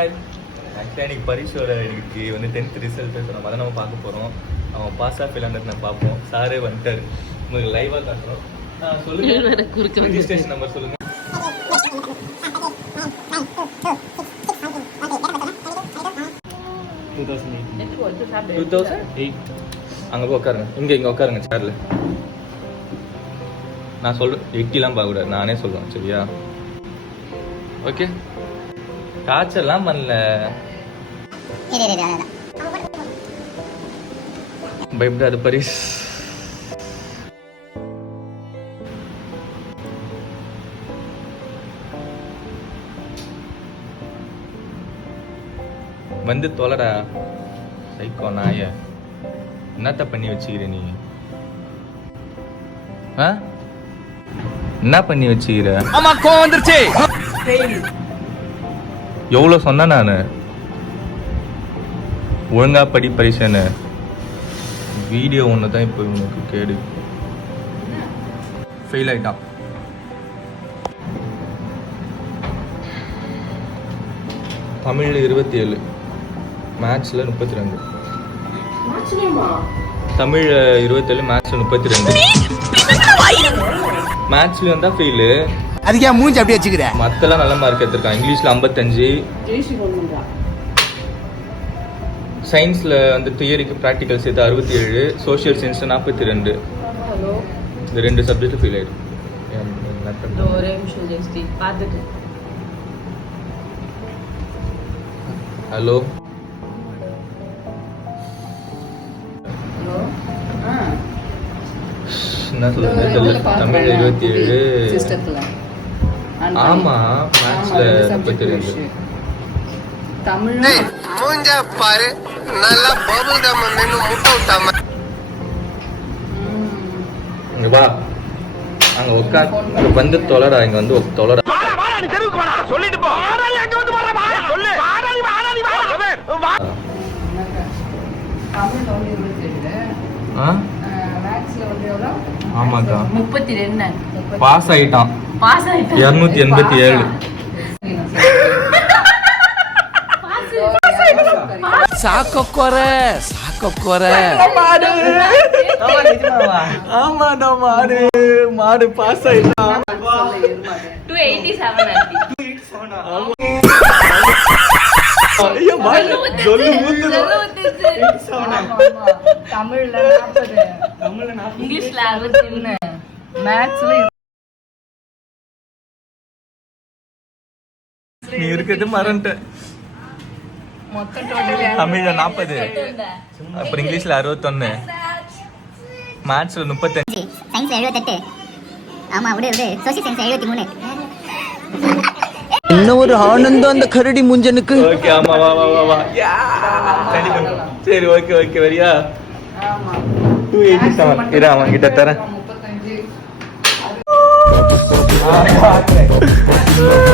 ஆக்சுவலாக எனக்கு பரிசோட எனக்கு வந்து 10th ரிசல்ட் நம்ம அதை நம்ம பார்க்க போகிறோம். அவன் பாஸாக ஃபெயிலானது நான் பார்ப்போம். சாரே வந்துட்டார், உங்களுக்கு லைவாக காட்டுறோம். சொல்லுங்கள், ரிஜிஸ்ட்ரேஷன் நம்பர் சொல்லுங்கள். அங்கே போய் உட்காருங்க, இங்கே உட்காருங்க சேர்ல. நான் சொல்கிறேன், எட்டிலாம் பார்க்கக்கூடாது, நானே சொல்லுவேன் சரியா? ஓகே, காய்ச்சல்லாம் பண்ணல, பயப்படாது பரிஸ். வந்து தொலைடா சைக்கோ நாய, என்னத்த பண்ணி வச்சுக்கிற நீ? என்ன பண்ணி வச்சுக்கிற? ஆமா கோவம் வந்துருச்சு. எவ்வளவு சொன்ன நானு ஒழுங்கா படி பரிசன்னு. வீடியோ ஒண்ணுதான் இப்போ உனக்கு கேடு. ஃபெயில் ஆயிட்டான். தமிழ்ல 27, மேத்ஸ்ல 32. தமிழ் 27, மேத்ஸ்ல 32. மேத்ஸ்ல வந்தா ஃபெயில். அதுக்கே மூஞ்சி அப்படியே வச்சுக்கிற. மத்தெல்லாம் நல்ல மார்க் எடுத்திருக்கான். இங்கிலீஷ்ல 55, சயின்ஸ்ல வந்து தியரிக்கு ப்ராக்டிகல் சேர்த்து 67, சோஷியல் சயின்ஸ்ல 42. இந்த 2 சப்ஜெக்ட் ஃபெயில் ஆயிடும். ஹலோ என்ன சொல்லுங்க? தமிழ் 27, ஆமா மேத்ஸ்ல 32. தமிழ் மூஞ்ச பாரு, நல்லா பபுள் கம் மென்னு முட்டை விட்டாம. இங்க வா, அங்க உட்கார், வந்து தொலைடா, இங்க வந்து தொலைடா. சொல்லிட்டு போ. ஆமாக்கா 32 பாஸ் ஆயிட்டான். 287. சாக்கொக்கொரை ஆமாடா மாடு, மாடு பாஸ் ஆயிட்டான். 287 தமிழ்ல 40, இங்கிலீஷ்ல 61, மேத்ஸ்ல நீ இருக்கிறது மறந்துட்ட. மொத்தம் டோட்டல் தமிழ்ல 40, அப்புறம் இங்கிலீஷ்ல 61, மேத்ஸ்ல 35, சயின்ஸ்ல 78. ஆமா விடு சோசியல் சயின்ஸ் 73. என்ன ஒரு ஆனந்தம் அந்த கரடி முஞ்சனுக்கு. ஓகே ஆமா வா வா வா வா. சரி ஓகே ஓகே வரியா? ஆமா 287 இரு, அவன் கிட்ட தரேன். 35